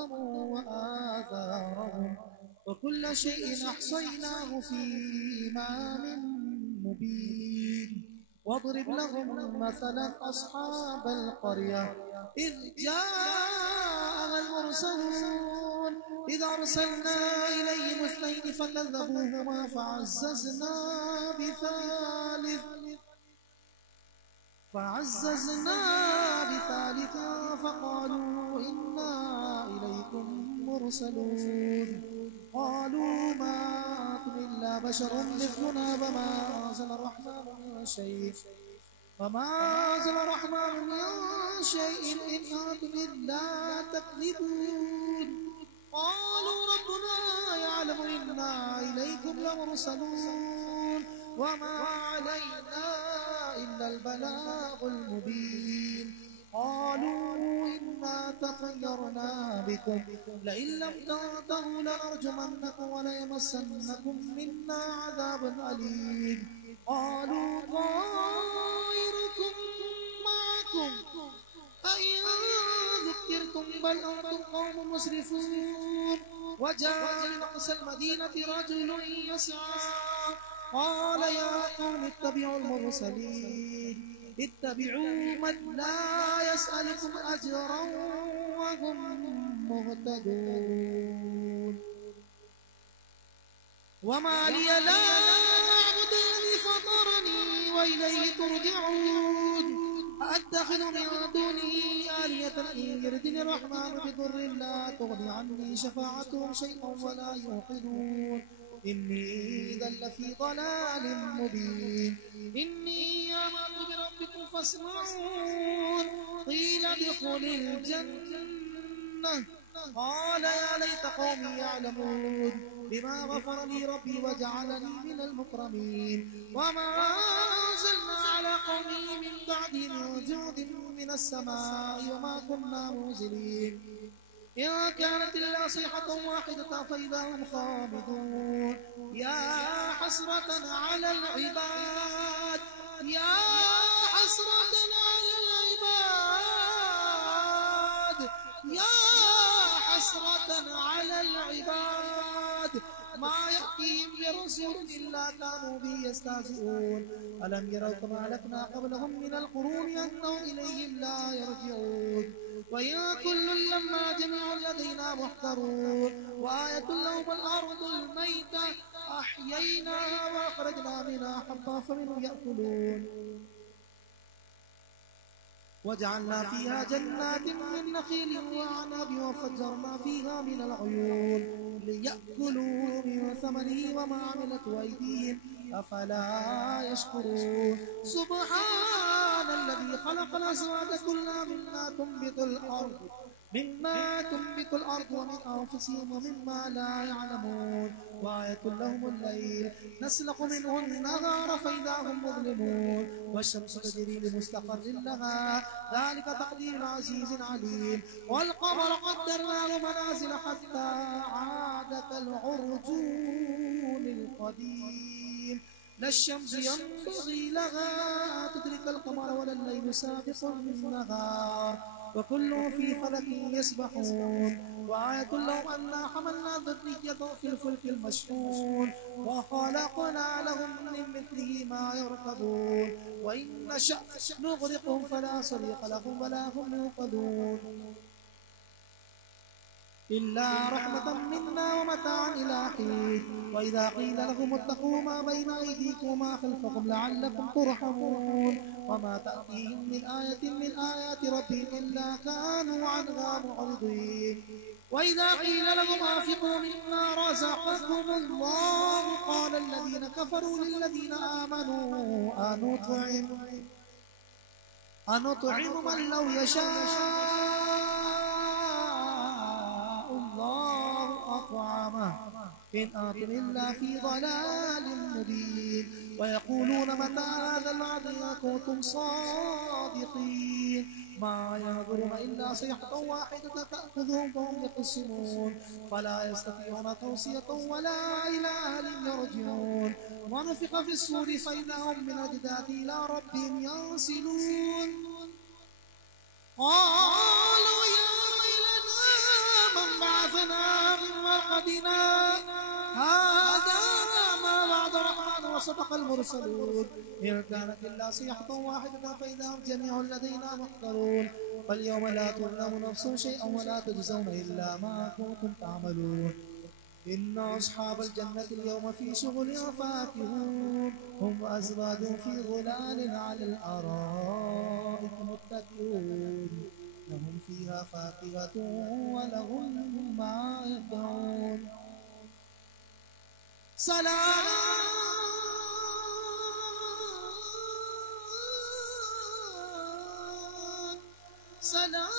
قدموا وآثارهم وكل شيء أحصيناه في إمام مبين. واضرب لهم مثلا أصحاب القرية إذ جاء المرسلون إذ أرسلنا إليهم اثنين فكذبوهما فعززنا بثالث فقالوا إنا إليكم مرسلون. قالوا ما أنتم إلا بشر مثلنا وما أنزل الرحمن من شيء إن أنتم إلا تكذبون. قالوا ربنا يعلم إنا إليكم لمرسلون وما علينا إلا البلاغ المبين. قالوا إنا تطيرنا بكم لئن لم تنتهوا لنرجمنكم وليمسنكم منا عذاب أليم. قالوا طائركم معكم أئن ذكرتم بل أنتم قوم مسرفون. وجاء من أقصى المدينة رجل يسعى قال يا قوم اتبعوا المرسلين اتبعوا من لا يسألكم أجرا وهم مهتدون. وما لي لا أعبد الذي فطرني وإليه ترجعون. أأتخذ من دونه آلهة إن يردني الرحمن بضر لا تغني عني شفاعتهم شيئا ولا يوقظون. إني إذا لفي ضلال مبين. إني آمنت بربكم فاسمعون. قيل ادخل الجنة قال يا ليت قومي يعلمون بما غفر لي ربي وجعلني من المكرمين. وما أنزلنا على قومه من بعد من جود من السماء وما كنا منزلين. إن كانت إلا صيحة واحدة فإذا هم خامدون. يا حسرة على العباد يا حسرة على العباد يا حسرة على العباد ما يأتيهم برسول إلا كانوا به يستهزئون. ألم يروا كما أهلكنا قبلهم من القرون أنهم إليهم لا يرجعون. وإن كل لما جميع لدينا محضرون. وآية لهم الأرض الميتة أحييناها وأخرجنا منها حبا فمنه يأكلون. وجعلنا فيها جنات من نخيل وأعناب وفجرنا فيها من العيون ليأكلوا من ثمره وما عملت أيديهم أفلا يشكرون. سبحان الذي خلق الأزواج كلها مما تنبت الأرض ومن أنفسهم ومما لا يعلمون. وآية لهم الليل نسلخ منه النهار فإذا هم مظلمون. والشمس تجري لمستقر لها ذلك تقدير العزيز العليم. والقمر قدرناه منازل حتى عاد كالعرجون القديم. لا الشمس ينبغي لها تدرك القمر ولا الليل سابق النهار وكل في فلك يسبحون. وآية لهم أنا حملنا ذريتهم في الفلك المشحون وخلقنا لهم من مثله ما يركبون. وإن نشأ نغرقهم فلا صريخ لهم ولا هم ينقذون إلا رحمة منا ومتاعا إلى حين. وإذا قيل لهم اتقوا ما بين أيديكم وما خلفكم لعلكم ترحمون. وما تأتيهم من آية من آيات ربهم إلا كانوا عنها معرضين. وإذا قيل لهم أنفقوا مما رزقكم الله قال الذين كفروا للذين آمنوا أنطعم من لو يشاء الله أطعمه إن أنتم إلا في ضلال مبين. ويقولون متى هذا الوعد إن كنتم صادقين. ما ينظرون إلا صيحة واحدة تأخذهم فهم يقسمون فلا يستطيعون توصية ولا إلى أهل يرجعون. ونفخ في الصور فإذا هم من الأجداث إلى ربهم ينسلون. قالوا يا ويلنا من أحدثنا من مرقدنا هذا ما وعد الرحمن وصدق المرسلون إن كانت إلا صيحة واحدة فإذا هم جميع لدينا محضرون فاليوم لا تظلم نفس شيئا ولا تجزون إلا ما كنتم تعملون إن أصحاب الجنة اليوم في شغل فاكهون هم وأزواجهم في ظلال على الأرائك متكئون لهم فيها فاكهة ولهم ما يدعون سلام سلام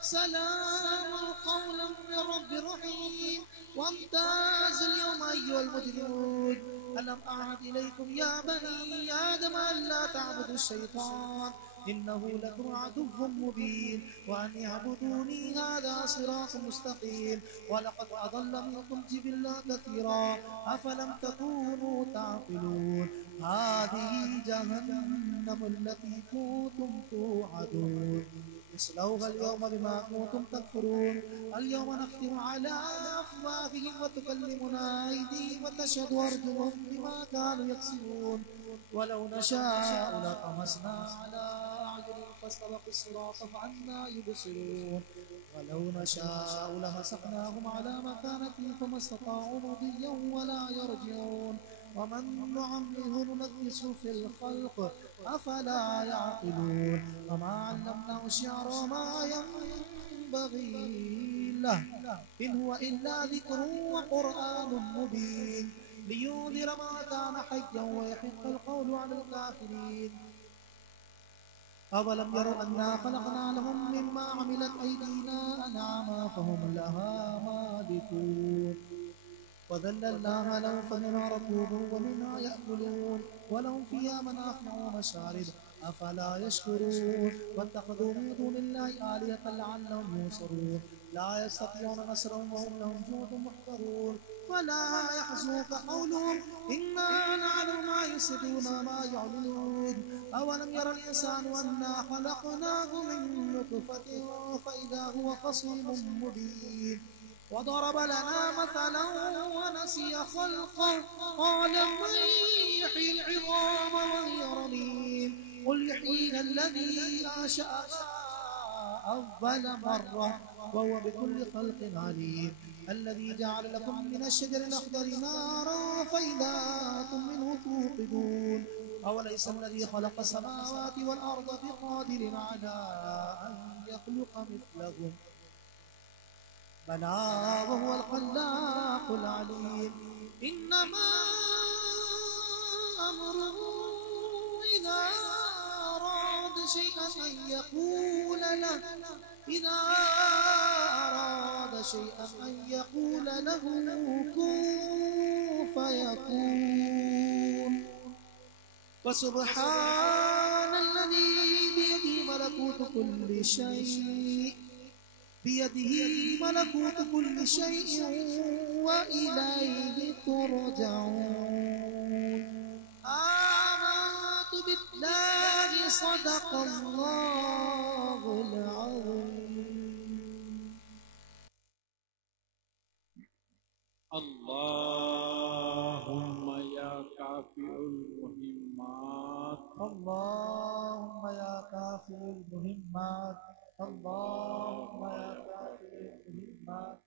سلام قولا من رب رحيم وامتاز اليوم أيها المجرمون ألم أعهد إليكم يا بني آدم ألا تعبدوا الشيطان إنه لكم عدو مبين وأن اعبدوني هذا صراط مستقيم ولقد أضل منكم جبلا كثيرا أفلم تكونوا تعقلون هذه جهنم التي كنتم توعدون اصلوها اليوم بما كنتم تكفرون اليوم نختم على أفواههم وتكلمنا أيديهم وتشهد أرجلهم بما كانوا يكسبون ولو نشاء لطمسنا على أعينهم فاستبقوا الصراط فعنا يبصرون ولو نشاء لمسخناهم على مكانتهم فما استطاعوا مضيا ولا يرجعون ومن نعمره ننكسه في الخلق أفلا يعقلون وما علمناه الشعر وما ينبغي له إن هو إلا ذكر وقرآن مبين لينذر ما كان حيا ويحق القول على الكافرين أولم يروا أنا خلقنا لهم مما عملت أيدينا أنعاما فهم لها مالكون وذللناها لهم فمنها ركوبهم ومنها يأكلون ولهم فيها منافع ومشارب أفلا يشكرون واتخذوا من دون الله آلهة لعلهم ينصرون لا يستطيعون نصرهم وهم لهم جند محضرون فلا يحزنك قولهم إنا نعلم ما يفسدون وما يعلنون أولم يرى الإنسان أنا خلقناه من نطفة فإذا هو خصيم مبين وضرب لنا مثلا ونسي خلقه قال من يحيي العظام وهي رميم قل يحييها الذي أنشأها أول مرة وهو بكل خلق عليم الذي جعل لكم من الشجر الأخضر نارا فإذا أنتم منه توقدون أوليس الذي خلق السماوات والأرض بقادر على أن يخلق مثلهم بلى وهو الخلاق العليم إنما أمره إذا أراد شيئا أن يقول له كن فيكون فسبحان الذي بيده ملكوت كل شيء وإليه ترجعون آمنت بالله صدق الله العظيم اللهم يا كافئ المهمات اللهم يا كافئ المهمات اللهم يا كافئ المهمات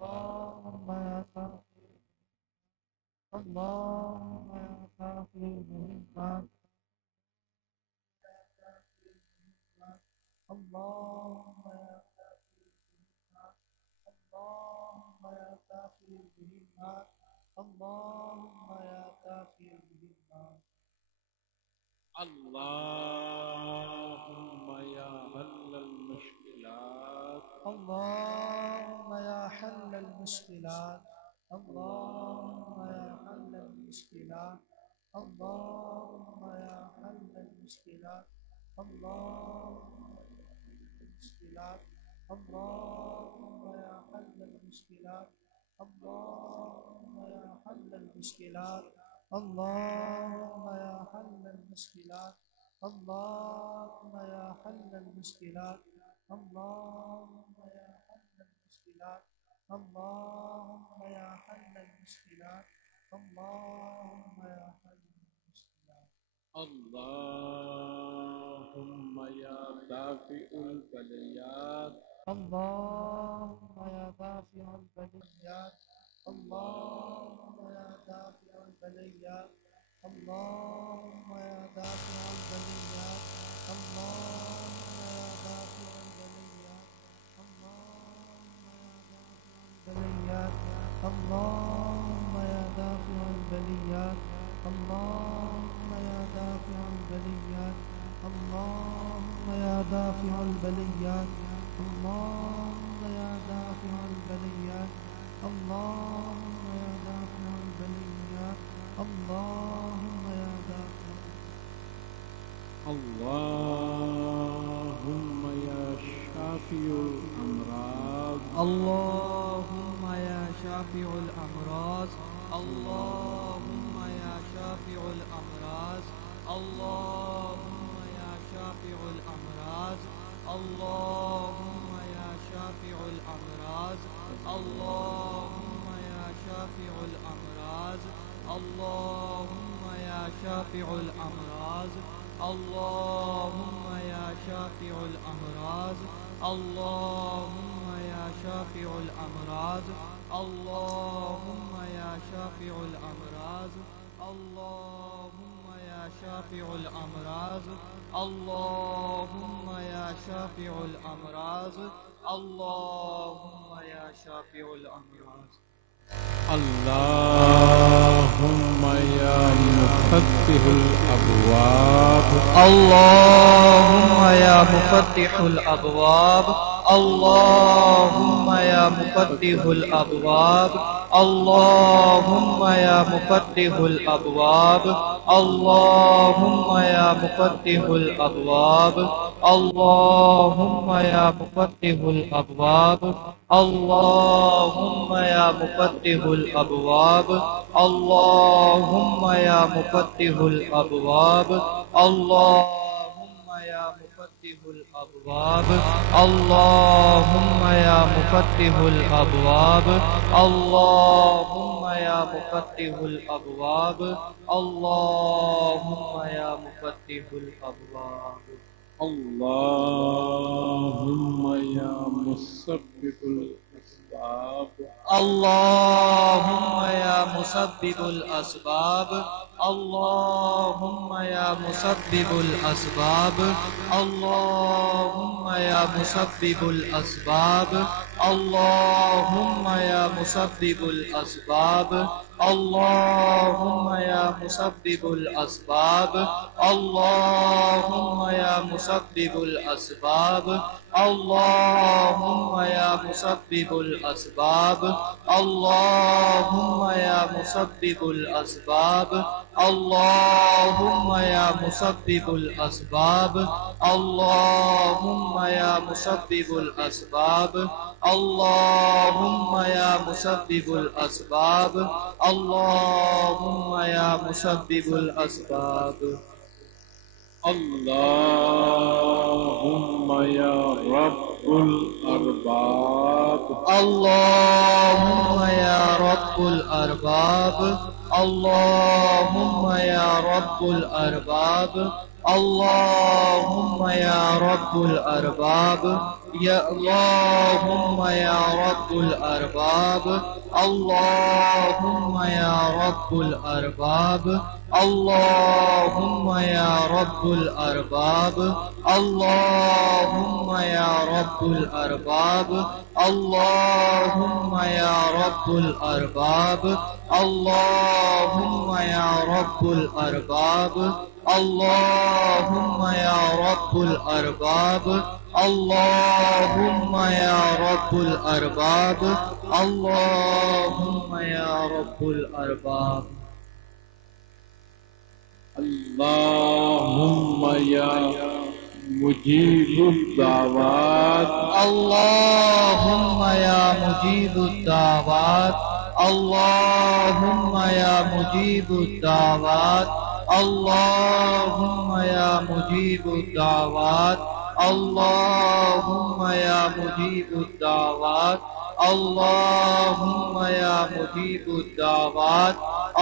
اللهم يا كافئ اللهم يا كافئ المهمات اللهم يا كافئ المهمات اللهم يا كافئ المهمات اللهم يا كافئ المهمات اللهم يا حل المشكلات اللهم يا حل المشكلات اللهم يا حل المشكلات اللهم يا حل المشكلات اللهم يا حل المشكلات اللهم يا حل المشكلات اللهم يا حل المشكلات اللهم يا حل المشكلات اللهم يا حل المشكلات اللهم يا حل المشكلات اللهم يا حل المشكلات اللهم يا حل المشكلات اللهم يا دافع البليات اللهم يا دافع البليات اللهم يا دافع البليات اللهم يا دافع البليات اللهم يا دافع البليات اللهم يا دافع البليات اللهم يا دافع البليات اللهم يا دافع البليات اللهم يا دافع البليات اللهم يا دافع البليات اللهم يا دافع اللهم يا شافي الأمراض اللهم يا شافع الأمراض اللهم يا شافع الأمراض اللهم يا شافع الأمراض اللهم يا شافع الأمراض اللهم يا شافع الأمراض اللهم يا شافع الأمراض اللهم يا شافع الأمراض اللهم يا شافع الأمراض اللهم يا شافع الأمراض اللهم يا شافع الأمراض اللهم يا شافع الأمراض اللهم يا شافع الأمراض اللهم يا مفتح الأبواب اللهم يا مفتح الأبواب اللهم يا مفتح الأبواب اللهم يا مفتح الأبواب اللهم يا مفتح الأبواب اللهم يا مفتح الأبواب اللهم يا مفتح الأبواب اللهم يا مفتح الأبواب اللهم يا مفتح الأبواب اللهم يا مفتح الأبواب اللهم يا مفتح الأبواب اللهم يا مفتح الأبواب اللهم يا مسبب الأسباب اللهم يا مسبب الأسباب اللهم يا مسبب الأسباب اللهم يا مسبب الأسباب اللهم يا مسبب الأسباب اللهم يا مسبب الأسباب اللهم يا مسبب الأسباب اللهم يا مسبب الأسباب اللهم يا مسبب الأسباب اللهم يا مسبب الأسباب اللهم يا مسبب الأسباب اللهم يا مسبب الأسباب اللهم يا مسبب الأسباب اللهم يا رب الأرباب اللهم يا رب الأرباب اللهم يا رب الأرباب اللهم يا رب الأرباب يا اللهم يا رب الأرباب اللهم يا رب الأرباب اللهم يا رب الأرباب اللهم يا رب الأرباب اللهم يا رب الأرباب اللهم يا رب الأرباب اللهم يا رب الأرباب اللهم يا رب الأرباب اللهم يا رب الأرباب اللهم يا مجيب الدعوات اللهم يا مجيب الدعوات اللهم يا مجيب الدعوات اللهم يا مجيب الدعوات اللهم يا مجيب الدعوات اللهم يا مجيب الدعوات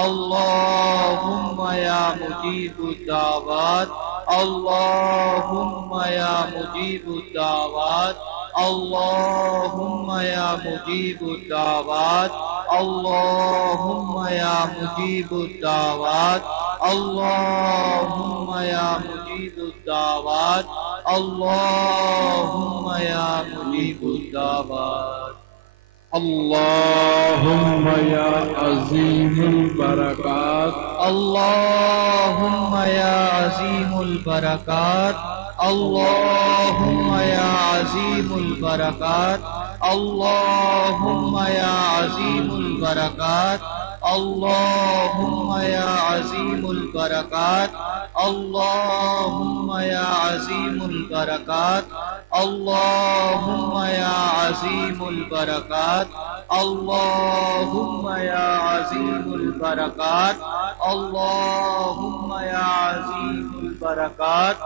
اللهم يا مجيب الدعوات اللهم يا مجيب الدعوات اللهم يا مجيب الدعوات اللهم يا مجيب الدعوات اللهم يا مجيب الدعوات اللهم يا مجيب الدعوات اللهم يا عظيم البركات اللهم يا عظيم البركات اللهم يا عظيم البركات اللهم يا عظيم البركات اللهم يا عظيم البركات اللهم يا عظيم البركات اللهم يا عظيم البركات اللهم يا عظيم البركات اللهم يا عظيم البركات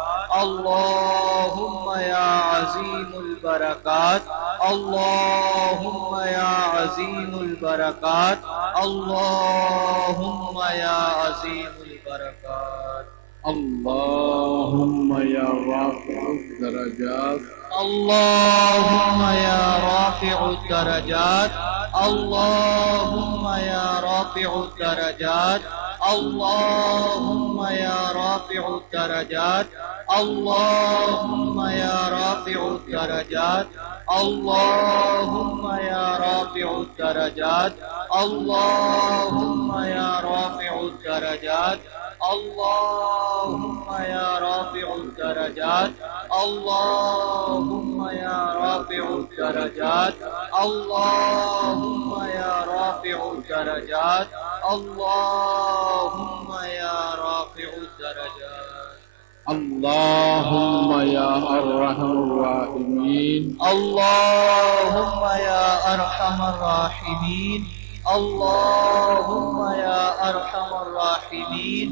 اللهم يا عظيم البركات اللهم يا عظيم البركات اللهم يا عظيم البركات اللهم يا رافع الدرجات اللهم يا رافع الدرجات اللهم يا رافع الدرجات اللهم يا رافع الدرجات اللهم يا رافع الدرجات اللهم يا رافع الدرجات اللهم يا رافع الدرجات اللهم يا رافع الدرجات اللهم يا رافع الدرجات اللهم يا رافع الدرجات اللهم يا رافع الدرجات اللهم يا أرحم الراحمين اللهم يا أرحم الراحمين اللهم يا أرحم الراحمين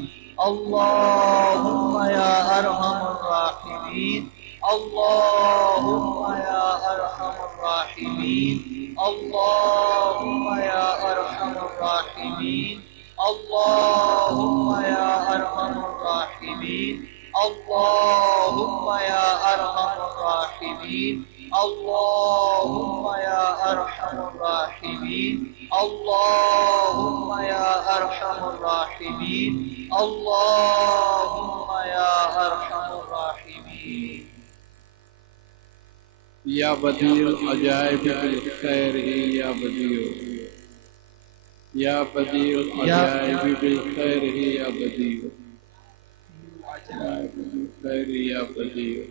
اللهم يا أرحم الراحمين اللهم يا أرحم الراحمين اللهم يا أرحم الراحمين اللهم يا أرحم الراحمين اللهم يا أرحم الراحمين اللهم يا أرحم الراحمين اللهم يا أرحم الراحمين اللهم يا أرحم الراحمين يا بديع العجائب بالخير يا بديع يا بديع العجائب بالخير يا بديع بالخير يا بديع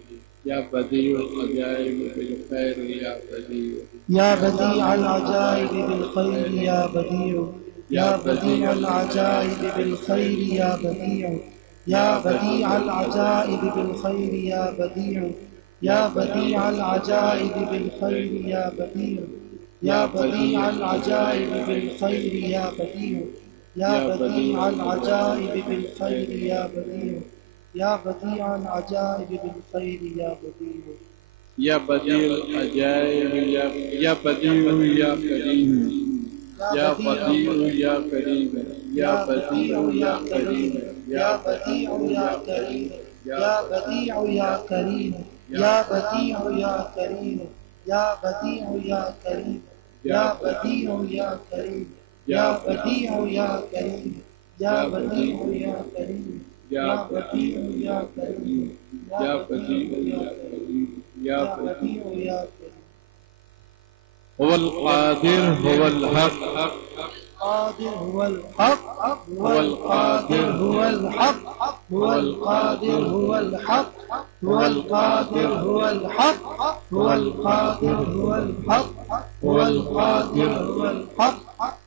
يا بديع العجائب بالخير يا بديع يا بديع العجائب بالخير يا بديع يا بديع العجائب بالخير يا بديع يا بديع العجائب بالخير يا بديع يا بديع العجائب بالخير يا بديع يا بديع العجائب بالخير يا بديع يا بديع العجائب بالخير يا بديع يا بديع العجائب بالخير يا بديع يا بديع العجائب يا بديع يا كريم يا بديع يا كريم يا بديع يا كريم يا بديع يا كريم يا بديع يا كريم يا بديع يا كريم يا بديع يا كريم يا بديع يا كريم يا بديع يا كريم يا بديع يا كريم يا بديع يا كريم يا بديع يا كريم يا بديع يا كريم هو القادر هو الحق القادر هو الحق هو القادر هو الحق هو القادر هو الحق هو القادر هو الحق هو القادر هو الحق هو القادر هو الحق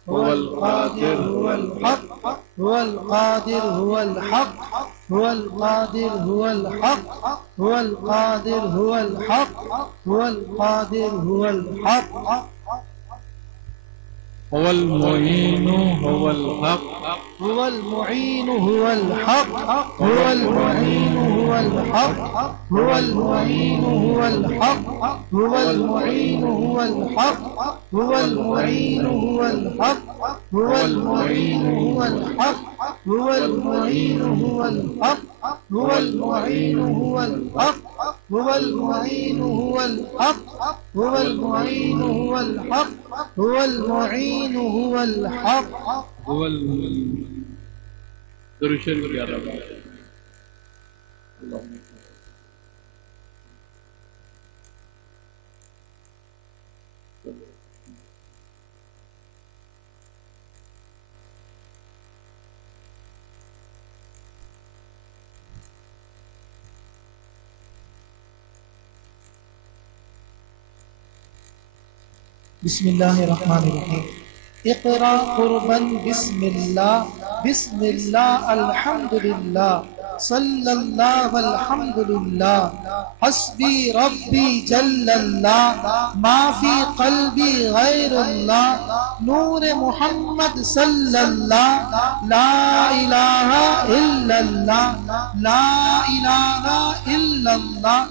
هو القادر هو الحق هو القادر هو الحق هو القادر هو الحق هو القادر هو الحق هو القادر هو الحق هو المعين هو الحق هو المعين هو الحق هو المعين هو الحق هو المعين هو الحق هو المعين هو الحق هو المعين هو الحق هو المعين هو الحق هو المعين هو الحق هو المعين هو الحق هو المعين هو الحق هو المعين هو الحق هو المعين هو الحق هو درشن کیا رہا اللہ بسم اللہ الرحمن الرحیم اقرأ قربا بسم اللہ الحمدللہ صلی اللہ الحمد للہ حسبی ربی جل اللہ ما فی قلبی غیر اللہ نور محمد صلی اللہ لا الہ الا اللہ لا الہ الا اللہ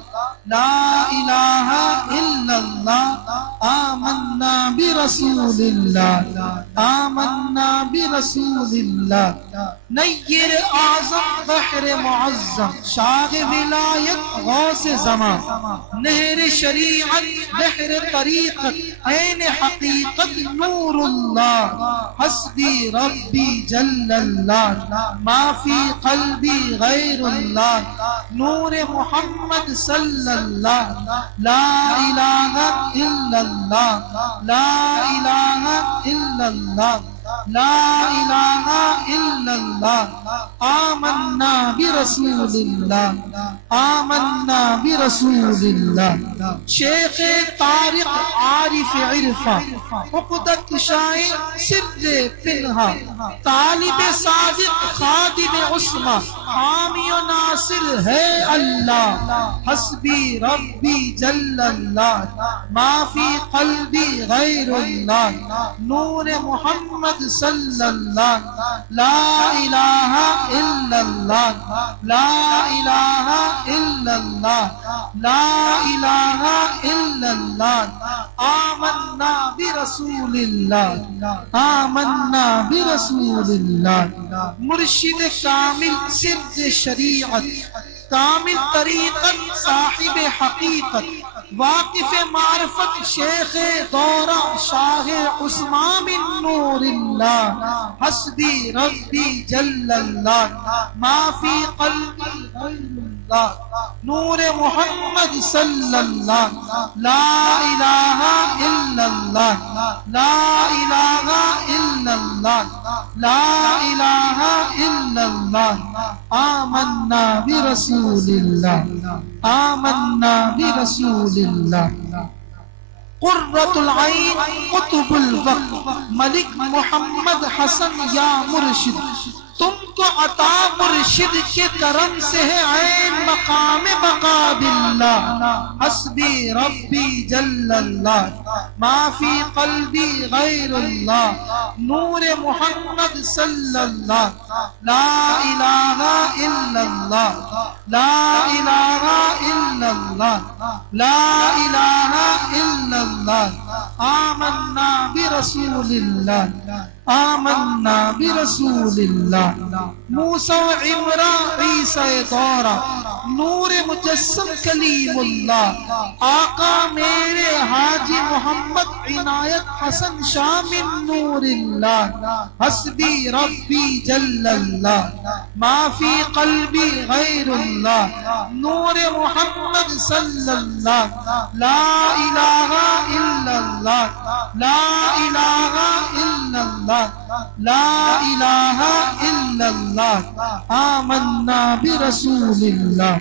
لا الہ الا اللہ آمنا برسول اللہ آمنا برسول اللہ نیر اعظم بحر معظم شاغ ولایت غوث زمان نہر شریعت بحر طریقت عین حقیقت نور اللہ حسبی ربی جل اللہ ما فی قلبی غیر اللہ نور محمد صلی اللہ لا الہ الا اللہ لا الہ الا اللہ لا الہ الا اللہ آمنا برسول اللہ آمنا برسول اللہ شیخ طارق عارف عرفہ عقدت شاہ سر پنہا طالب صادق خادم عصمہ حامی و ناصر ہے اللہ حسبی ربی جل اللہ ما فی قلبی غیر اللہ نور محمد صلی اللہ لا الہ الا اللہ لا الہ الا اللہ لا الہ الا اللہ آمنا برسول اللہ آمنا برسول اللہ مرشد کامل سر شریعت کامل طریقت صاحب حقیقت واقف معرفت شیخ دورہ شاہ عثمان من نور اللہ حسبی ربی جل اللہ ما فی قلبی غیر اللہ نور محمد صلی اللہ لا الہ الا اللہ لا الہ الا اللہ لا الہ الا اللہ آمنا برسول اللہ آمنا برسول اللہ قرۃ العین قطب الوقت ملک محمد حسن یا مرشد تم کو عطا مرشد کے کرم سے ہے عین مقام بقا باللہ حسبی ربی جل اللہ ما فی قلبی غیر اللہ نور محمد صلی اللہ لا الہ الا اللہ لا الہ الا اللہ لا الہ الا اللہ آمنا برسول اللہ آمنا برسول اللہ موسیٰ و عمران عیسیٰ دورہ نور مجسم کلیم اللہ آقا میرے حاجی محمد عنایت حسن شاہ من نور اللہ حسبی ربی جل اللہ ما فی قلبی غیر اللہ نور محمد صلی اللہ لا الہ الا اللہ لا الہ الا اللہ لا الہ الا اللہ آمنا برسول اللہ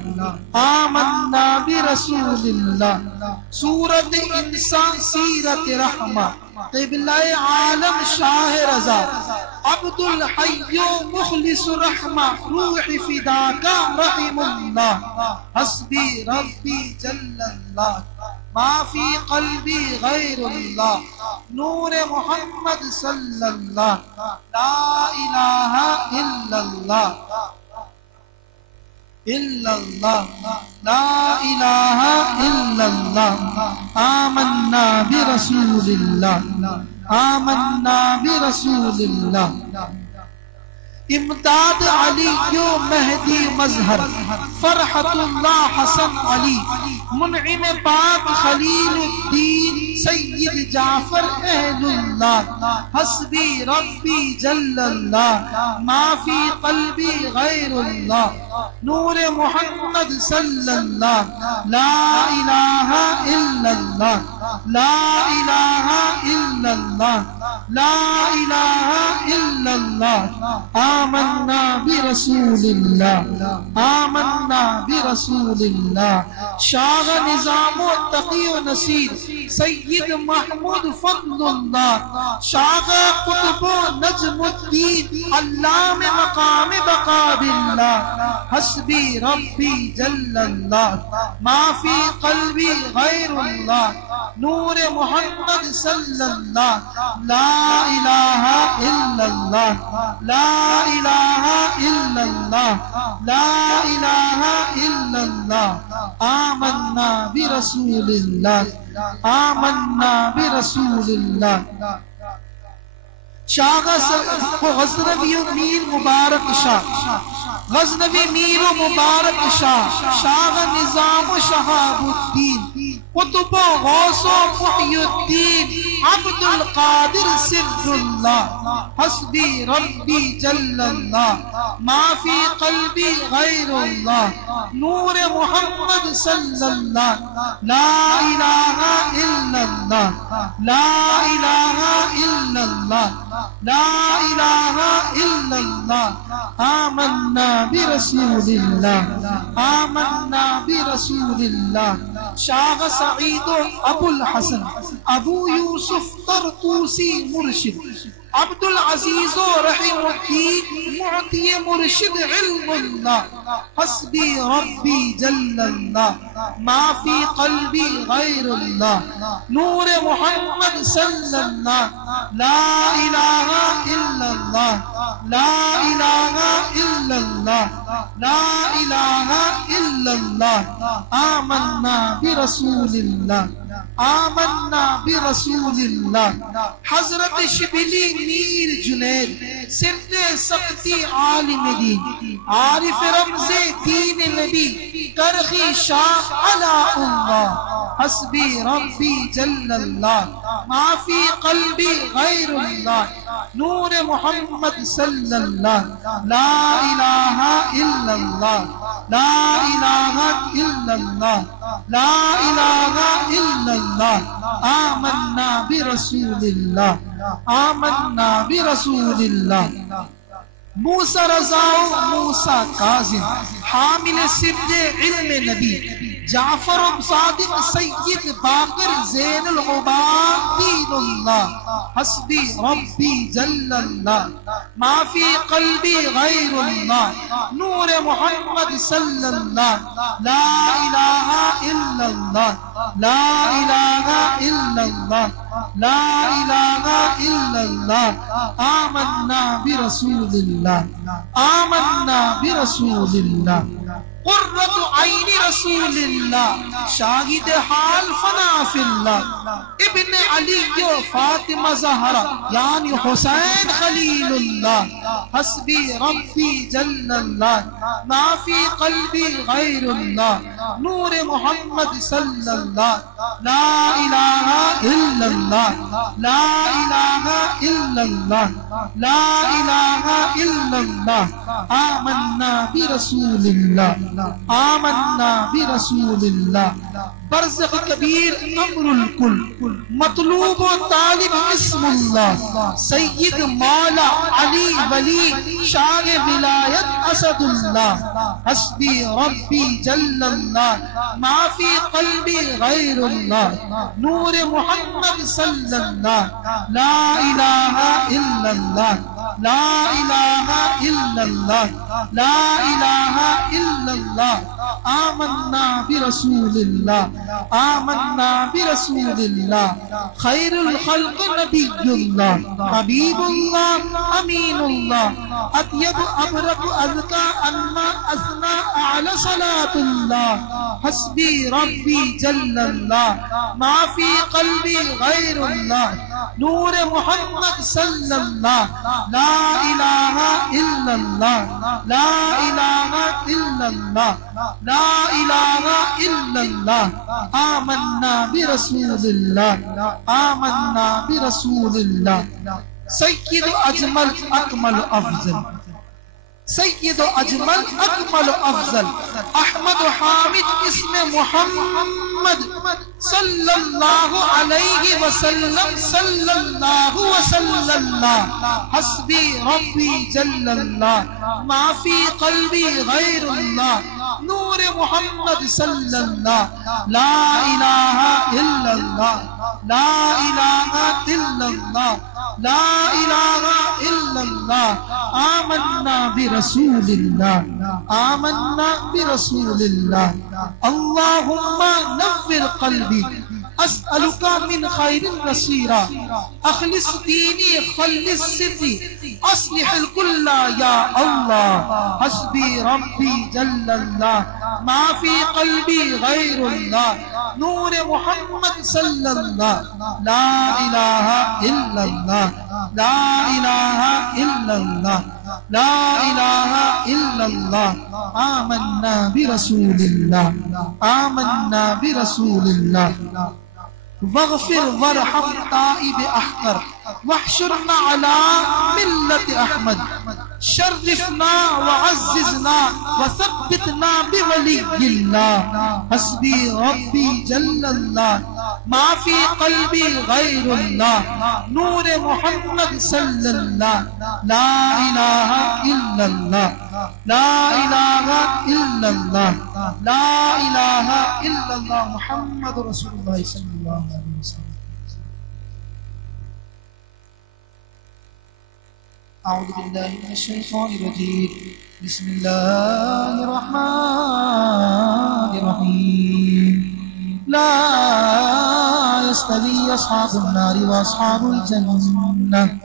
آمنا برسول اللہ سورت انسان سیرت رحمہ قبلہ عالم شاہ رضا عبد الحی مخلص رحمہ روح فداک رحم اللہ حسبی ربی جل اللہ ما فی قلبی غیر اللہ نور محمد صلی اللہ لا الہ الا اللہ الا اللہ لا الہ الا اللہ آمنا برسول اللہ آمنا برسول اللہ امداد علی مہدی مظہر فرحت اللہ حسن علی منعم پاک خلیل الدین سید جعفر اہل اللہ حسبی ربی جل اللہ ما فی قلبی غیر اللہ نور محمد صلی اللہ لا الہ الا اللہ لا الہ الا اللہ لا الہ الا اللہ آمنا برسول اللہ آمنا برسول اللہ شاغ نظام و تقی و نصیر سید محمود فضل اللہ شاغ قطب و نجم الدین علام مقام بقا باللہ حسبی ربی جل اللہ ما فی قلبی غیر اللہ نور محمد صلی اللہ لا الہ الا اللہ لا الہ الا اللہ لا الہ الا اللہ آمنا برسول اللہ آمنا برسول اللہ شاہ غزنوی میر مبارک شاہ غزنوی میر مبارک شاہ شاہ نظام شہاب الدین قطب غوث و محی الدین عبد القادر سر اللہ حسبی ربی جل اللہ ما فی قلبی غیر اللہ نور محمد صلی اللہ لا الہ الا اللہ لا الہ الا اللہ لا الہ الا اللہ آمنا برسول اللہ آمنا برسول اللہ شاہ سعید ابو الحسن ابو یوسف طرطوسی مرشد عبد العزیز رحم الدین معطی مرشد علم اللہ حسبی ربی جل اللہ ما فی قلبی غیر اللہ نور محمد صلی اللہ لا الہ الا اللہ لا الہ الا اللہ لا الہ الا اللہ آمنا برسول اللہ آمنا برسول اللہ حضرت شبلی میر جنید سند سقطی عالم دین عارف رمز دین نبی کرخی شاہ علا اللہ حسبی ربی جل اللہ ما فی قلبی غیر اللہ نور محمد صلی اللہ لا الہ الا اللہ لا الہ الا اللہ لا الہ الا اللہ آمنا برسول اللہ آمنا برسول اللہ موسیٰ رضا موسیٰ کاظم حامل سر علم نبی جعفر صادق سید باقر زین العباد دین اللہ حسبی ربی جل اللہ ما فی قلبی غیر اللہ نور محمد صلی اللہ لا الہ الا اللہ لا الہ الا اللہ لا الہ الا اللہ آمنا برسول اللہ آمنا برسول اللہ قرۃ عین رسول اللہ شاہد حال فنا فی اللہ ابن علی و فاطمہ زہرا یعنی حسین خلیل اللہ حسبی ربی جل اللہ ما فی قلبی غیر اللہ نور محمد صلی اللہ لا الہ الا اللہ لا الہ الا اللہ لا الہ الا اللہ آمنا برسول اللہ آمنا برسول اللہ برزخ کبیر امر الکل مطلوب و طالب اسم اللہ سید مولا علی ولی شاہ ولایت اسد اللہ حسبی ربی جل اللہ ما فی قلبی غیر اللہ نور محمد صلی اللہ لا الہ الا اللہ لا الہ الا اللہ لا الہ الا اللہ آمنا برسول اللہ آمنا برسول اللہ خیر الخلق نبی اللہ حبیب اللہ امین اللہ اطیب ابرق اذکا انما اثنا اعلی صلاة اللہ حسبی ربی جل اللہ ما فی قلبی غیر اللہ نور محمد صلی اللہ لا الہ الا اللہ لا الہ الا اللہ لا الہ الا اللہ آمنا برسول اللہ آمنا برسول اللہ سید اجمل اکمل افضل سید اجمل اکمل افضل احمد حامد اسم محمد صلی اللہ علیہ وسلم صلی اللہ وسلم اللہ حسبی ربی جل اللہ ما فی قلبی غیر اللہ نور محمد صلی اللہ لا الہ الا اللہ لا الہ الا اللہ لا الہ الا اللہ آمنا برسول اللہ آمنا برسول اللہ اللہم نور قلبی اسألك من خير نصيرا اخلص ديني خلص سري اصلح الكل يا الله حسبي ربي جل الله ما في قلبي غير الله نور محمد صلى الله لا اله الا الله لا اله الا الله لا اله الا الله آمنا برسول الله آمنا برسول الله واغفر وارحم تائب احقر واحشرنا على ملة احمد شرفنا وعززنا وثبتنا بولي الله حسبي ربي جل الله ما في قلبي غير الله نور محمد صلى الله لا اله الا الله لا اله الا الله لا اله الا الله محمد رسول الله صلى الله عليه وسلم أعوذ بالله من الشيطان الرجيم بسم الله الرحمن الرحيم لا يستوي أصحاب النار وأصحاب الجنة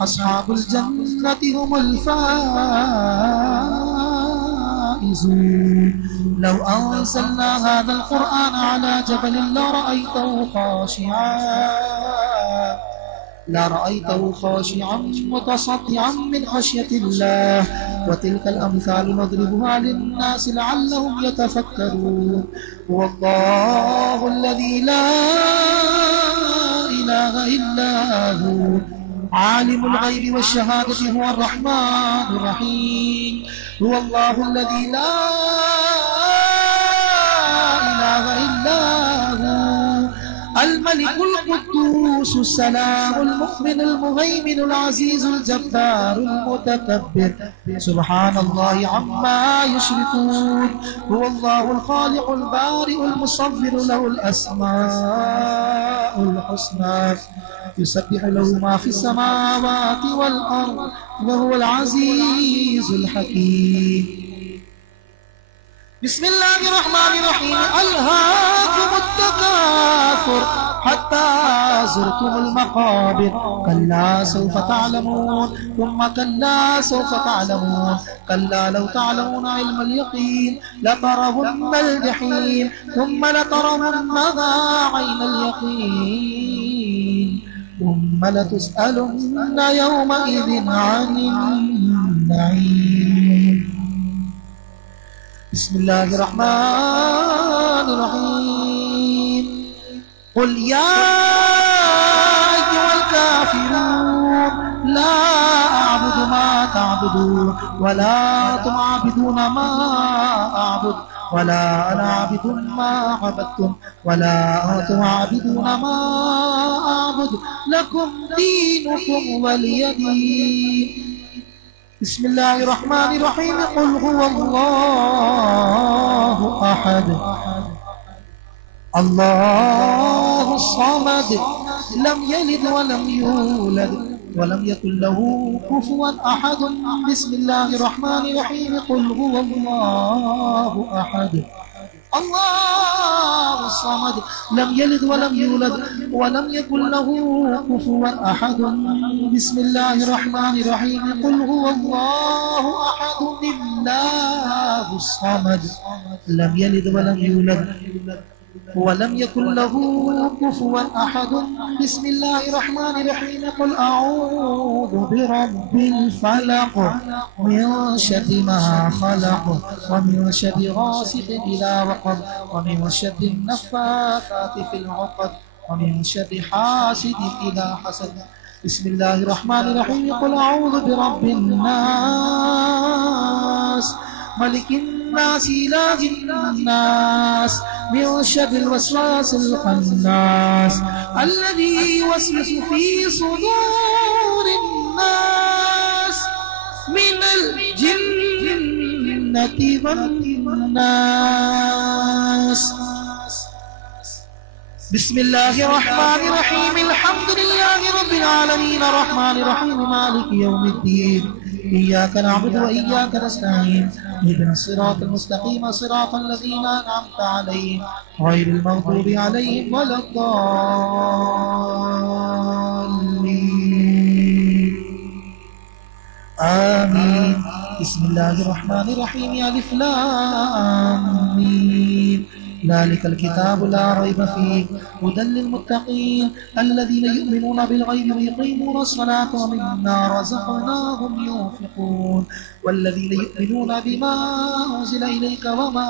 أصحاب الجنة هم الفائزون لو أنزلنا هذا القرآن على جبل لرأيته خاشعا متصدعا من خشية الله وتلك الأمثال نضربها للناس لعلهم يتفكرون هو الله الذي لا إله إلا هو عالم الغيب والشهادة هو الرحمن الرحيم هو الله الذي لا إله إلا هو الملك القدوس السلام المؤمن المهيمن العزيز الجبار المتكبر سبحان الله عما يشركون هو الله الخالق البارئ المصور له الأسماء الحسنى يسبح له ما في السماوات والأرض وهو العزيز الحكيم بسم الله الرحمن الرحيم ألهاكم التكاثر حتى زرتم المقابر كلا سوف تعلمون ثم كلا سوف تعلمون كلا لو تعلمون علم اليقين لترون الجحيم ثم لترونها عين اليقين ثم لتسألن يومئذ عن النعيم بسم الله الرحمن الرحيم قل يا أيها الكافرون لا أعبد ما تعبدون ولا أنتم عابدون ما أعبد ولا أنا عابد ما عبدتم ولا أنتم عابدون ما أعبد لكم دينكم ولي دين بسم الله الرحمن الرحيم قل هو الله أحد الله الصمد لم يلد ولم يولد ولم يكن له كفوا أحد. بسم الله الرحمن الرحيم قل هو الله أحد الله الصمد لم يلد ولم يولد ولم يكن له كفوا أحد. بسم الله الرحمن الرحيم قل هو الله أحد الله الصمد لم يلد ولم يولد ولم يكن له كفوا أحد. بسم الله الرحمن الرحيم قل أعوذ برب الفلق من شر ما خلق ومن شر غاسق إذا وقب ومن شر النفاثات في العقد ومن شر حاسد إذا حسد. بسم الله الرحمن الرحيم قل أعوذ برب الناس ملك الناس إله الناس من شر الوسواس الخناس الذي يوسوس في صدور الناس من الجنة والناس. بسم الله الرحمن الرحيم الحمد لله رب العالمين الرحمن الرحيم مالك يوم الدين إياك نعبد وإياك نستعين اهدنا الصراط المستقيم صراط الذين أنعمت عليهم غير المغضوب عليهم ولا الضالين آمين. بسم الله الرحمن الرحيم ألف لام ميم ذلك الكتاب لا ريب فيه هدى للمتقين الذين يؤمنون بالغيب ويقيمون الصلاة ومما رزقناهم ينفقون والذين يؤمنون بما أنزل إليك وما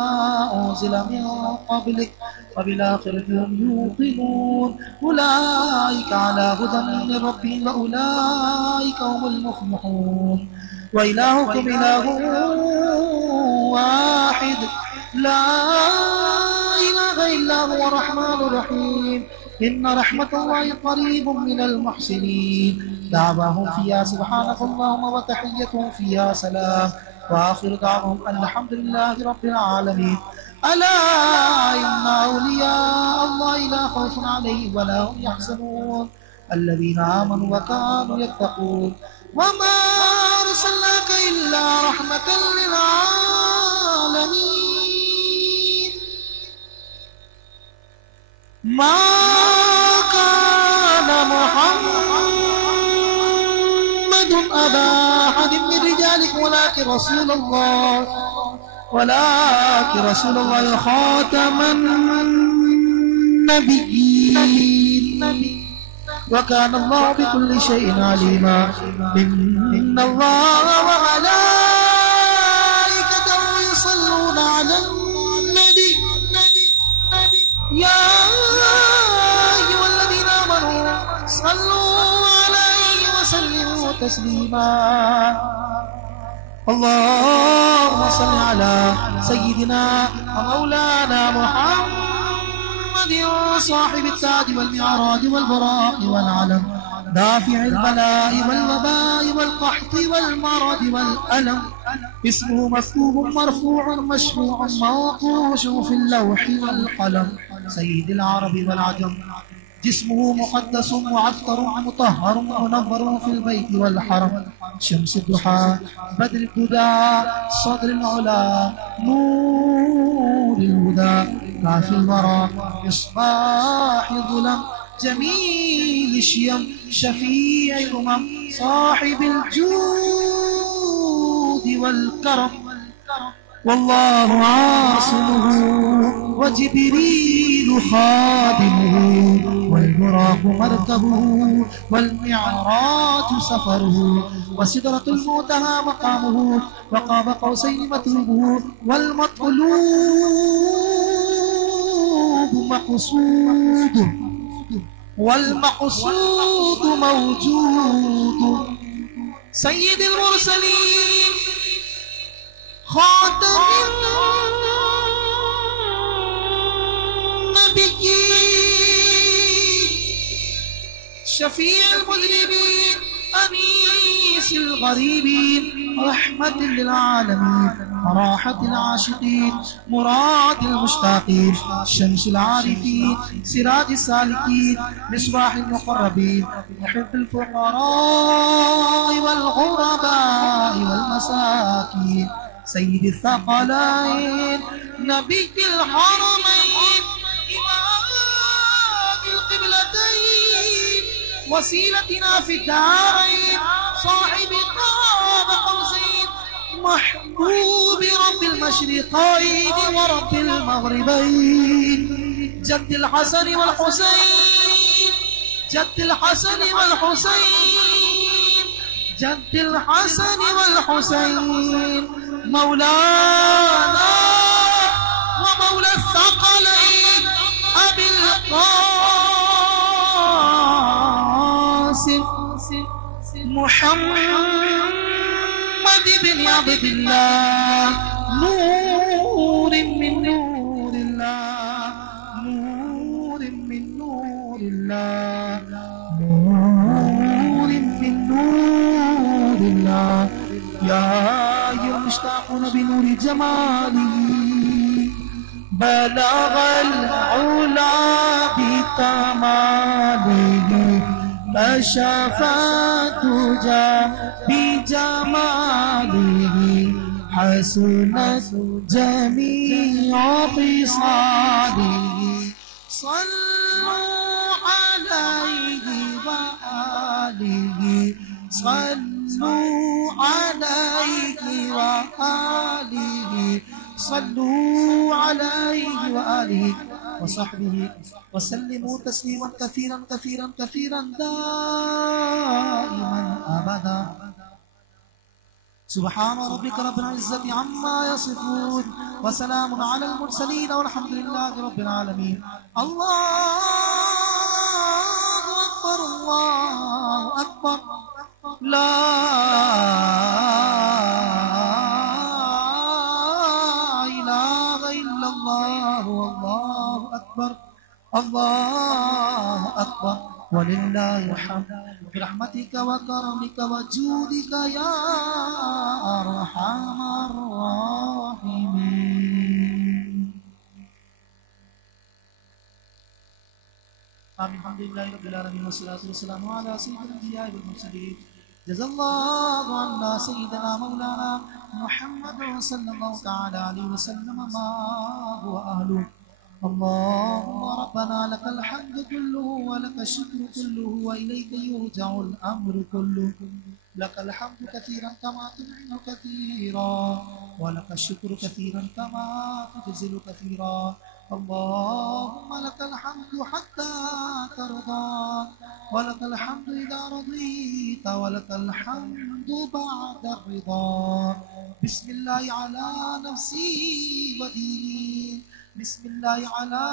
أنزل من قبلك وبالآخرة هم يوقنون أولئك على هدى من ربهم وأولئك هم المفلحون. وإلهكم إله واحد لا إله إلا هو الرحمن الرحيم إن رحمة الله قريب من المحسنين دعواهم فيها سبحانك اللهم وتحيتهم فيها سلام وآخر دعواهم أن الحمد لله رب العالمين. ألا إن أولياء الله لا خوف عليهم ولا هم يحزنون الذين آمنوا وكانوا يتقون. وما أرسلناك إلا رحمة للعالمين. ما كان محمد أبا أحد من رجالكم ولكن رسول الله خاتم النبيين وكان الله بكل شيء عليما. إن الله وملائكته يصلون على النبي يا أيها الذين آمنوا صلوا عليه وسلموا تسليما. اللهم صل على سيدنا ومولانا محمد صاحب التاج والمعراج والبراق والعلم دافع البلاء والوباء والقحط والمرض والألم اسمه مكتوب مرفوع مشفوع موقوش في اللوح والقلم سيد العرب والعجم جسمه مقدس معطر مطهر منور في البيت والحرم شمس الضحى بدر الهدى صدر العلا نور الهدى كافي الورى مصباح الظلم جميل الشيم شفيع الأمم صاحب الجود والكرم والله عاصمه وجبريل خادمه والبراق مركبه والمعراج سفره وسدرة المنتهى مقامه وقاب قوسين مطلوبه والمقصود موجود سيد المرسلين خاتم النبيين شفيع المذنبين أنيس الغريبين رحمة للعالمين راحة العاشقين مراد المشتاقين شمس العارفين سراج السالكين مصباح المقربين محب الفقراء والغرباء والمساكين سيد الثقلين نبي الحرمين إمام القبلتين وسيلتنا في الدارين صاحب قاب قوسين محبوب رب المشرقين ورب المغربين جد الحسن والحسين جد الحسن والحسين جد الحسن والحسين مولانا ومولى الثقلين أبي القاسم محمد بن عبد الله نور من نور الله نور من نور الله نور من نور الله يا يشتاقون بنور جماله بلغ العلا بكماله كشف الدجى بجماله حسنت جميع خصاله صلوا عليه وآله صلوا عليه وآله صلوا عليه وآله وصحبه وسلموا تسليما كثيرا كثيرا كثيرا دائما أبدا سبحان ربك رب العزة عما يصفون وسلام على المرسلين والحمد لله رب العالمين الله أكبر الله أكبر لا إله إلا الله والله أكبر الله أكبر ولله الحمد برحمتك وكرمك وجودك يا أرحم الراحمين آمين الحمد لله رب العالمين والصلاة والسلام على سيد الأنبياء والمرسلين جزا الله عنا سيدنا مولانا محمد صلى الله تعالى عليه وسلم ما هو أهله اللهم ربنا لك الحمد كله ولك الشكر كله وإليك يرجع الأمر كله لك الحمد كثيرا كما تنعم كثيرا ولك الشكر كثيرا كما تجزل كثيرا اللهم لك الحمد حتى ترضى ولك الحمد إذا رضيت ولك الحمد بعد الرضا بسم الله على نفسي وديني بسم الله على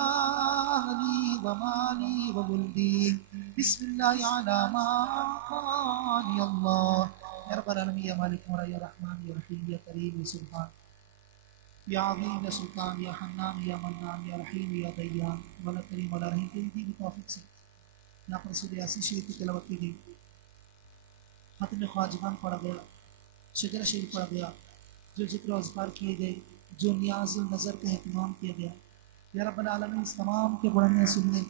أهلي ومالي وولدي بسم الله على ما أعطاني الله يا رب العالمين يا مالك يا رحمن يا رحيم يا كريم يا سبحان يا عظيم يا سلطان يا حنان يا منان يا رحيم يا ديان ولا كريم ولا رحيم تیری توفیق سے یہاں پر سورہ یاسین شریف کی تلاوت کی گئی ختم خواجگان پڑھا گیا شجرہ شریف پڑھا گیا جو ذکر و اذکار کیے گئے جو نیاز النظر کا اہتمام کیا گیا یا رب العالمین اس تمام کے پڑھنے سننے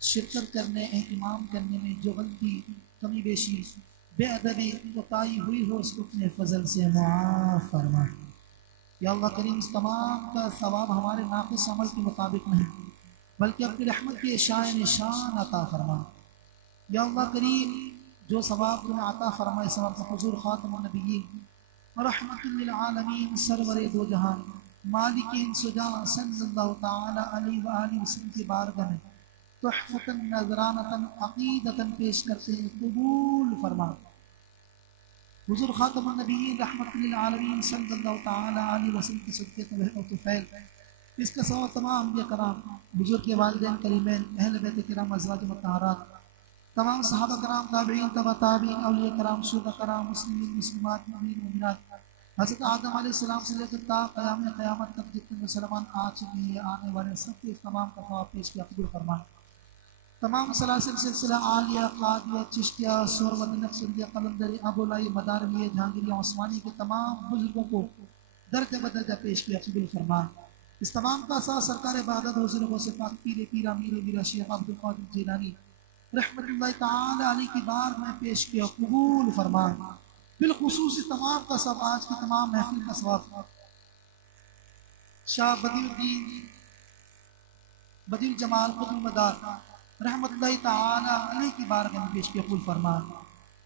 شرکت کرنے اہتمام کرنے میں جو غلطی کمی بیشی بے ادبی کوتاہی ہوئی ہو اس کو اپنے فضل سے معاف فرما یا اللہ کریم اس تمام کا ثواب ہمارے ناقص عمل کے مطابق نہیں بلکہ اپنی رحمت کے شان نشان عطا فرما یا اللہ کریم جو ثواب تمہیں عطا فرمائے ثواب حضور خاتم النبیین رحمت للعالمین سرور دو جہان مالک انسجا صلی اللہ تعالی علیہ وآلہ وسلم کی بارگاہ میں تحفۃ نذرانۃ عقیدۃ پیش کرتے ہیں قبول فرما حضور خاتم النبیین رحمت للعالمین صلی اللہ تعالی علیہ وسلم کی صدقے و طفیل اس کا ثواب تمام انبیاء کرام حضور کے والدین کریمین اہل بیت کرام ازواج مطہرات تمام صحابہ کرام تابعین تبع تابعین اولیاء کرام شہداء کرام مسلمین مسلمات مومنین مومنات حضرت آدم علیہ السلام سے لے کر تا قیامت تک جتنے مسلمان آ چکے ہیں آنے والے سب کے تمام کا ثواب پیش کیا قبول فرما تمام سلاسل سلسلہ عالیہ، قادیہ، چشتیہ، سورمد، نقشبندیہ، قلندری، ابولائی، مدارویہ، جہانگیریہ، عثمانی کے تمام بزرگوں کو درجہ بدرجہ پیش کیا، قبول فرما۔ اس تمام کا ساتھ سرکار بغداد حضور غوث پاک پیر پیر امیر میرا شیخ عبد القادر جیلانی رحمت اللہ تعالی علیہ کی بار میں پیش کیا، قبول فرما۔ بالخصوص تمام کا سب آج کی تمام محفل کا ثواب شاہ بدیع الجمال قطب المدار رحمت اللہ تعالی علیہ کی بارگاہ میں پیش کیا، قبول فرما۔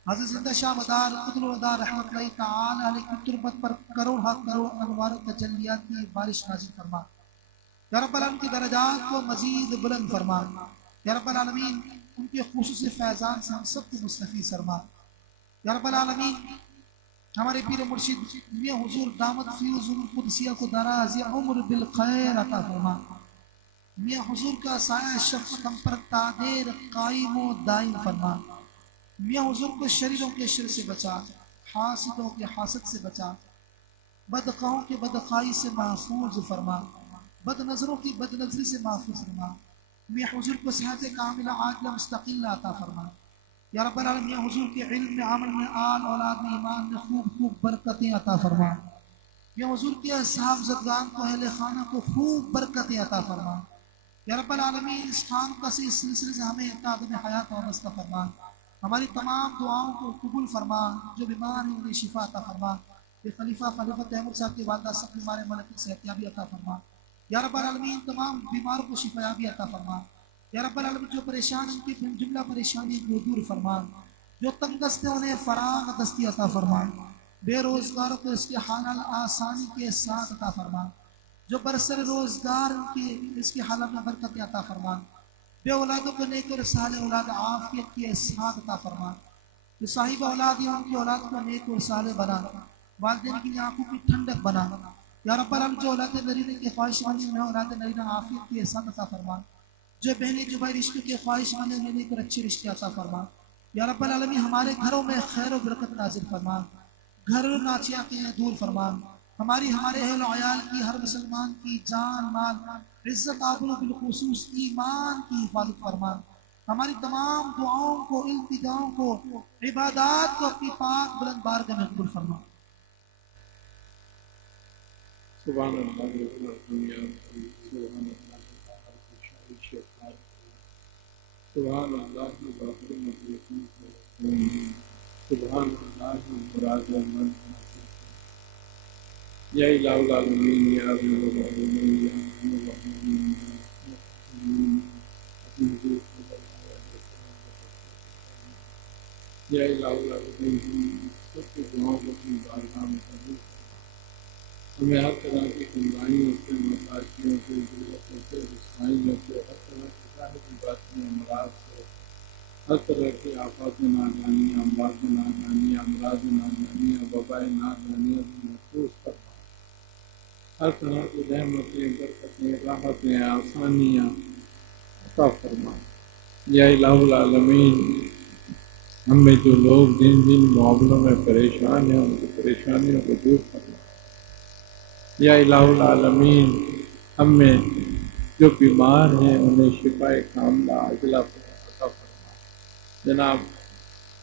حضرت زندہ شاہ مدار قطب المدار رحمت اللہ تعالی علیہ کی تربت پر کروڑ ہا کروڑ انوار و تجلیات کی بارش نازل فرما۔ یا رب العالمین کی درجات کو مزید بلند فرما۔ یا رب العالمین ان کے خصوصی فیضان سے ہم سب کو مستفید فرما۔ یا رب العالمین ہمارے پیر مرشد میاں حضور دامت فیض القدسیہ کو دراز عمر بالخیر عطا فرما۔ میاں حضور کا سایہ شفقت ہم پر تعدیر قائم و دائم فرما۔ میاں حضور کو شریروں کے شر سے بچا، حاسدوں کے حاسد سے بچا، بدخواہوں کے بدخواہی سے محفوظ فرما، بد نظروں کی بد نظری سے محفوظ فرما۔ میاں حضور کو صحت کاملہ عاجلہ مستقل عطا فرما۔ یا رب العالمین میاں حضور کے علم میں، عمل میں، آل اولاد میں، ایمان میں خوب خوب برکتیں عطا فرما۔ میاں حضور کے صحابزادگان کو، اہل خانہ کو خوب برکتیں عطا فرما۔ یا رب العالمین اس خانقاہ سے، اس سلسلے سے ہمیں تعداد حیات اور رزق فرما۔ ہماری تمام دعاؤں کو قبول فرما۔ جو بیمار ہیں انہیں شفا عطا فرما۔ یہ خلیفہ تیمور صاحب کی والدہ سب بیمار ملک کی صحت یابی عطا فرما۔ یا رب العالمین تمام بیماروں کو شفا یابی عطا فرما۔ یا رب العالمین جو پریشان ان کی جملہ پریشانی کو دور فرما۔ جو تنگ دست ہیں انہیں فراغ دستی عطا فرما۔ بے روزگاروں کو اس کے حلال آسانی کے ساتھ عطا فرما۔ جو برسر روزگار ان کی اس کے حالات میں برکت عطا فرما۔ بے اولادوں کو نیک اور صالح اولاد عافیت کے ساتھ عطا فرما۔ جو صاحب اولاد ہیں ان کی اولاد کو نیک اور صالح بنا، والدین کی آنکھوں کی ٹھنڈک بنا۔ یا رب العالمین جو اولاد نرینہ کی خواہش مندی انہیں اولاد نرینہ عافیت کے ساتھ عطا فرما۔ جو بہنیں جو بھائی رشتوں کے خواہش مندی انہیں نیک اور اچھے رشتے عطا فرما۔ یا رب العالمین ہمارے گھروں میں خیر و برکت نازل فرما، گھر ناچیاں دور فرما۔ ہمارے اہل و عیال کی، ہر مسلمان کی جان مال عزت آبرو بالخصوص ایمان کی حفاظت فرما۔ ہماری تمام دعاؤں کو، التجاؤں کو، عبادات کو اپنی پاک بلند بارگاہ میں قبول فرما۔ سبحان اللہ سبحان اللہ سبحان اللہ یا الہ العالمین یا رب العالمین یا ارحم الراحمین یا الہ العالمین سب کی دعاؤں کو اپنی بارگاہ میں قبول فرما۔ ہمیں ہر طرح کی تنگائیوں سے، محتاجیوں سے، ضرورتوں سے، رسوائیوں سے، ہر طرح کی ظاہری باتیں، امراض سے، ہر طرح کی آفات ناگہانیاں، امراض ناگہانیاں، امراض ناگہانیاں، وبائے ناگہانیاں سے محفوظ فرما۔ ہر طرح کی رحمتیں، برکتیں، راحتیں، آسانیاں عطا فرما۔ یا الہ العالمین ہمیں جو لوگ جن معاملوں میں پریشان ہیں ان کی پریشانیوں کو دور فرما۔ یا الہ العالمین ہمیں جو بیمار ہیں انہیں شفاء کاملہ عاجلہ عطا فرما۔ جناب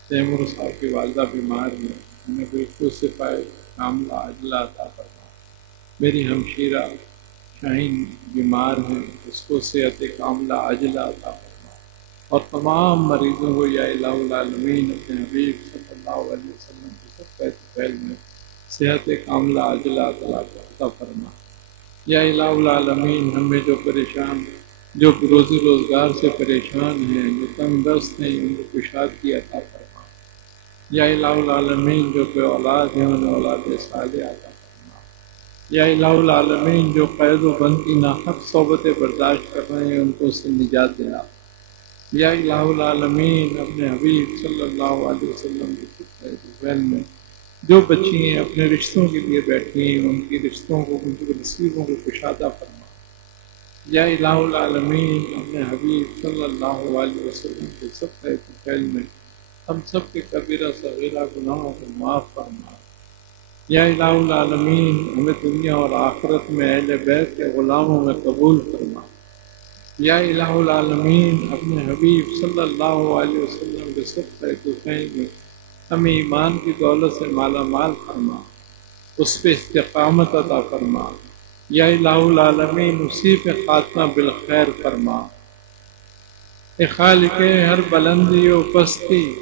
تیمور صاحب کی والدہ بیمار ہیں، انہیں بالکل شفاء کاملہ عاجلہ عطا فرما۔ میری ہمشیرہ شاہین بیمار ہیں، اس کو صحت کاملہ عاجلہ عطا فرما۔ اور تمام مریضوں کو یا الہ العالمین اپنے حبیب صلی اللہ علیہ وسلم کی سب پہل میں صحت کاملہ عاجلہ عطا فرما۔ یا الہ العالمین ہمیں جو پریشان، جو روزی روزگار سے پریشان ہیں، جو تنگ دست ہیں، ان کو کشادگی عطا فرما۔ یا الہ العالمین جو بے اولاد ہیں انہیں اولاد صالح عطا فرما۔ یا الہ العالمین جو قید و بند کی ناحق صحبتیں برداشت کر رہے ہیں ان کو اس سے نجات دینا۔ یا الہ العالمین اپنے حبیب صلی اللہ علیہ وسلم کی خدمت میں جو بچی ہیں اپنے رشتوں کے لیے بیٹھی ہیں ان کی رشتوں کو، ان کی نصیبوں کو کشادہ فرما۔ یا الہ العالمین اپنے حبیب صلی اللہ علیہ وسلم کے سب خدمت میں ہم سب کے کبیرہ صغیرہ گناہوں کو معاف فرما۔ یا الہ العالمین ہمیں دنیا اور آخرت میں اہل بیت کے غلاموں میں قبول فرما۔ یا الہ العالمین اپنے حبیب صلی اللہ علیہ وسلم کے صدقہ طفیل میں ہمیں ایمان کی دولت سے مالا مال فرما، اس پہ استقامت عطا فرما۔ یا الہ العالمین اسی پہ خاتمہ بالخیر فرما۔ اے خالق ہر بلندی و پستی،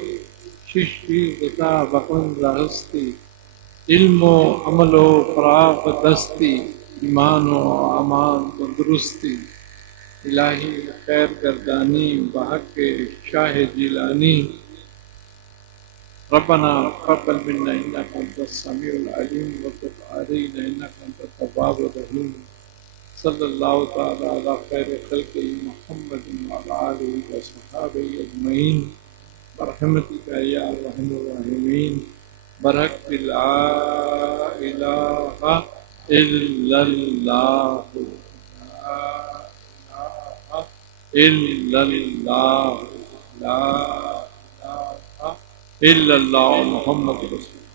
ششی بتا بقند ہستی، علم و عمل و فراغ دستی، ایمان و امان تندرستی، الہی خیر گردانی بحق شاہ جیلانی۔ ربنا تقبل منا انك انت السميع العليم وتب علينا انك انت التواب الرحيم۔ صلی اللہ تعالی علی خیر خلق محمد وعلی آلہ وصحبہ اجمعین برحمتک یا ارحم الراحمین، برحق لا الہ الا اللہ، لا الہ الا اللہ، لا الہ الا اللہ محمد رسول اللہ۔